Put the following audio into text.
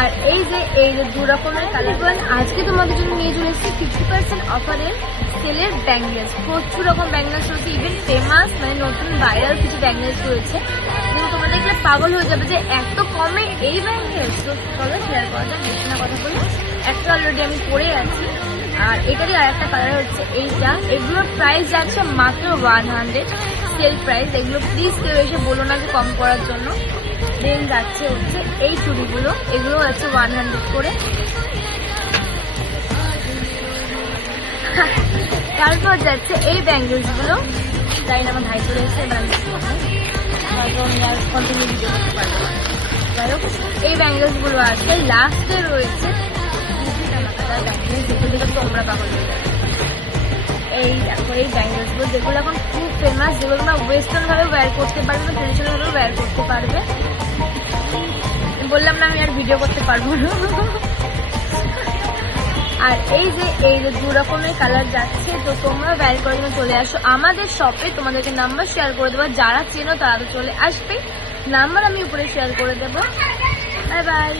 আর এই যে দু রকমের কালার। আজকে তোমাদের জন্য নিয়ে চলে এসেছি 50% অফারের সেলের ব্যাঙ্গেলস। প্রচুর রকম ব্যাঙ্গেলস রয়েছে, ইভেন ফেমাস মানে নতুন ভাইরাল কিছু ব্যাঙ্গেলস রয়েছে যেগুলো তোমরা দেখলে পাগল হয়ে যাবে যে এত কমে এই ব্যাঙ্গেলস। তো চলো শেয়ার করা যাক, বেশি না কথা বলে। একটা অলরেডি আমি পরে আছি, আর এটারই আর একটা কালার হচ্ছে এইটা। এগুলোর প্রাইস যাচ্ছে মাত্র 100 সেল প্রাইস। এগুলো প্লিজ কেউ এসে বলো না যে কম করার জন্য। দেন যাচ্ছে হচ্ছে এই চুড়িগুলো, এগুলো আছে 100 করে। তারপর যাচ্ছে এই ব্যাঙ্গেলস গুলো, তাই না আমার ভাই চলে এসেছে, এবার আমি তারপর আমি আর কন্টিনিউ ভিডিও করতে পারবো না। যাই হোক, এই ব্যাঙ্গেলস গুলো আছে। লাস্টে রয়েছে ব্যাঙ্গেলস, যেগুলো তোমরা পাগল হয়ে যাবে। এই দেখো এই ব্যাঙ্গেলস গুলো, যেগুলো এখন খুব ফেমাস, যেগুলো তোমরা ওয়েস্টার্ন ভাবে ওয়্যার করতে পারবে, ট্রেডিশনাল ভাবে ওয়্যার করতে পারবে। বললাম না আমি আর ভিডিও করতে পারবো না। আর এই যে দু রকমের কালার যাচ্ছে, তো তোমরা ওয়্যার করার জন্য চলে আসো আমাদের শপে। তোমাদেরকে নাম্বার শেয়ার করে দেবো, যারা চেনো তারা তো চলে আসবে। নাম্বার আমি উপরে শেয়ার করে দেবো। Bye bye.